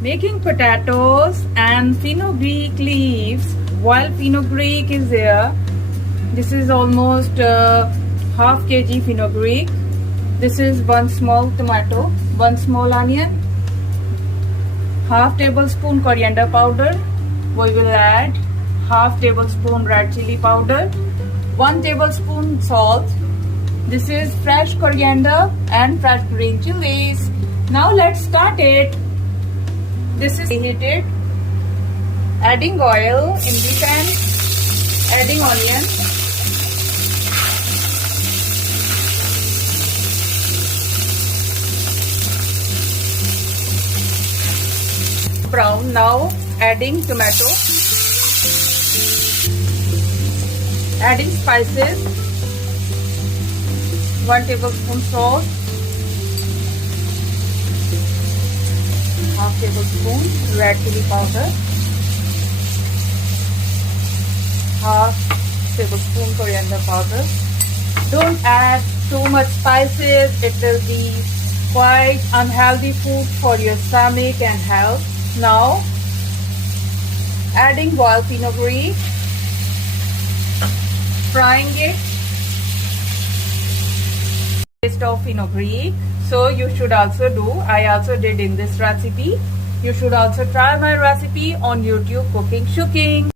Making potatoes and fenugreek leaves. While fenugreek is there, this is almost half kg fenugreek. This is one small tomato, one small onion, half tablespoon coriander powder. We will add half tablespoon red chili powder, 1 tablespoon salt. This is fresh coriander and fresh green chilies. Now let's start it. This is heated. Adding oil in the pan. Adding onion. Brown. Now adding tomato. Adding spices. 1 tablespoon salt. Half tablespoon red chili powder. Half tablespoon coriander powder. Don't add too much spices. It will be quite unhealthy food for your stomach and health. Now adding boiled fenugreek, frying it. Taste of fenugreek. So you should also do, I also did in this recipe. You should also try my recipe on YouTube Cooking Shooking.